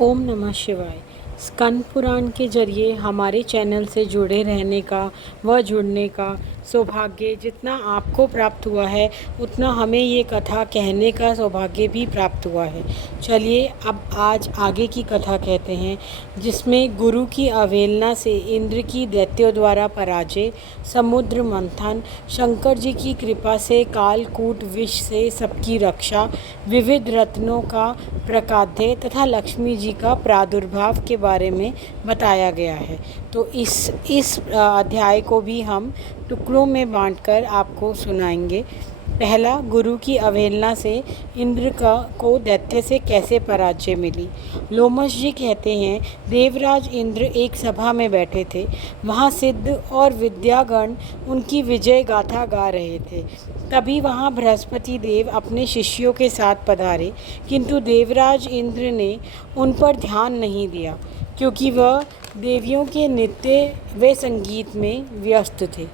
ओम नमः शिवाय। स्कंद पुराण के जरिए हमारे चैनल से जुड़े रहने का व जुड़ने का सौभाग्य जितना आपको प्राप्त हुआ है, उतना हमें ये कथा कहने का सौभाग्य भी प्राप्त हुआ है। चलिए अब आज आगे की कथा कहते हैं, जिसमें गुरु की अवहेलना से इंद्र की दैत्यों द्वारा पराजय, समुद्र मंथन, शंकर जी की कृपा से कालकूट विष से सबकी रक्षा, विविध रत्नों का प्रकाध्य तथा लक्ष्मी जी का प्रादुर्भाव के बारे में बताया गया है। तो इस अध्याय को भी हम टुकड़ों में बांटकर आपको सुनाएंगे। पहला, गुरु की अवहेलना से इंद्र को दैत्य से कैसे पराजय मिली। लोमश जी कहते हैं, देवराज इंद्र एक सभा में बैठे थे। वहाँ सिद्ध और विद्यागण उनकी विजय गाथा गा रहे थे। तभी वहाँ बृहस्पति देव अपने शिष्यों के साथ पधारे, किंतु देवराज इंद्र ने उन पर ध्यान नहीं दिया, क्योंकि वह देवियों के नृत्य व संगीत में व्यस्त थे।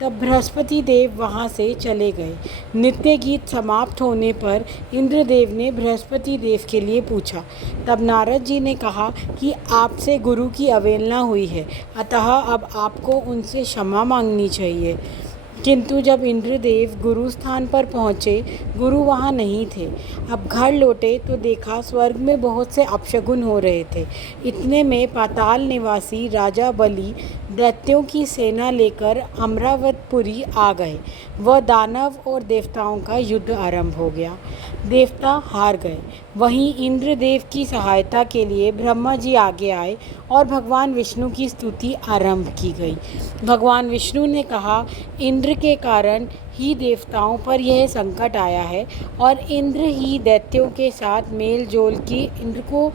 तब बृहस्पति देव वहाँ से चले गए। नृत्य गीत समाप्त होने पर इंद्रदेव ने बृहस्पति देव के लिए पूछा। तब नारद जी ने कहा कि आपसे गुरु की अवहेलना हुई है, अतः अब आपको उनसे क्षमा मांगनी चाहिए। किंतु जब इंद्रदेव गुरु स्थान पर पहुँचे, गुरु वहाँ नहीं थे। अब घर लौटे तो देखा स्वर्ग में बहुत से अपशगुन हो रहे थे। इतने में पाताल निवासी राजा बलि दैत्यों की सेना लेकर अमरावतपुरी आ गए। वह दानव और देवताओं का युद्ध आरंभ हो गया। देवता हार गए। वहीं इंद्रदेव की सहायता के लिए ब्रह्मा जी आगे आए और भगवान विष्णु की स्तुति आरंभ की गई। भगवान विष्णु ने कहा, इंद्र के कारण ही देवताओं पर यह संकट आया है और इंद्र ही दैत्यों के साथ मेल जोल की इंद्र को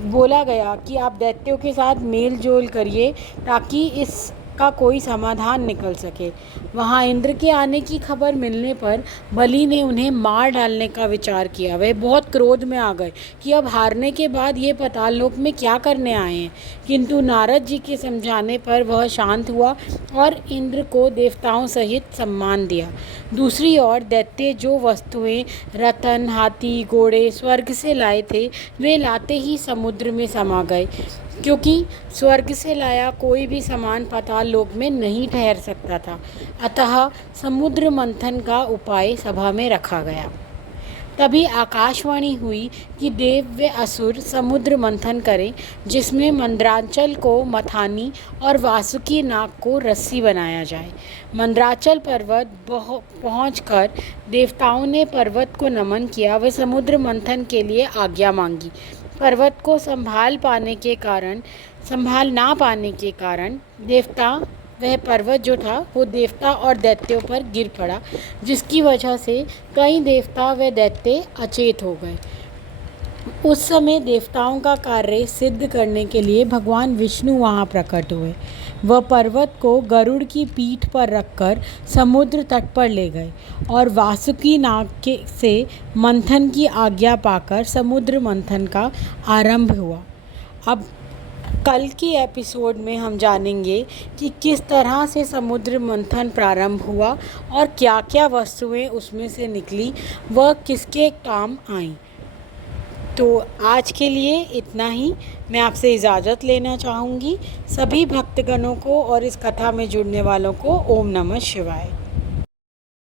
बोला गया कि आप दैत्यों के साथ मेल जोल करिए ताकि इसका कोई समाधान निकल सके। वहाँ इंद्र के आने की खबर मिलने पर बलि ने उन्हें मार डालने का विचार किया। वे बहुत क्रोध में आ गए कि अब हारने के बाद ये पाताल लोक में क्या करने आए हैं। किंतु नारद जी के समझाने पर वह शांत हुआ और इंद्र को देवताओं सहित सम्मान दिया। दूसरी ओर दैत्य जो वस्तुएं रतन, हाथी, घोड़े स्वर्ग से लाए थे, वे लाते ही समुद्र में समा गए, क्योंकि स्वर्ग से लाया कोई भी सामान पाताल लोक में नहीं ठहर सकता था। अतः समुद्र मंथन का उपाय सभा में रखा गया। तभी आकाशवाणी हुई कि देव व असुर समुद्र मंथन करें, जिसमें मंदराचल को मथानी और वासुकी नाग को रस्सी बनाया जाए। मंदराचल पर्वत पहुंचकर देवताओं ने पर्वत को नमन किया व समुद्र मंथन के लिए आज्ञा मांगी। पर्वत को संभाल ना पाने के कारण वह पर्वत जो था वो देवता और दैत्यों पर गिर पड़ा, जिसकी वजह से कई देवता व दैत्य अचेत हो गए। उस समय देवताओं का कार्य सिद्ध करने के लिए भगवान विष्णु वहाँ प्रकट हुए। वह पर्वत को गरुड़ की पीठ पर रखकर समुद्र तट पर ले गए और वासुकी नाग से मंथन की आज्ञा पाकर समुद्र मंथन का आरंभ हुआ। अब कल की एपिसोड में हम जानेंगे कि किस तरह से समुद्र मंथन प्रारंभ हुआ और क्या क्या वस्तुएं उसमें से निकली, वह किसके काम आईं। तो आज के लिए इतना ही। मैं आपसे इजाज़त लेना चाहूँगी। सभी भक्तगणों को और इस कथा में जुड़ने वालों को ओम नमः शिवाय।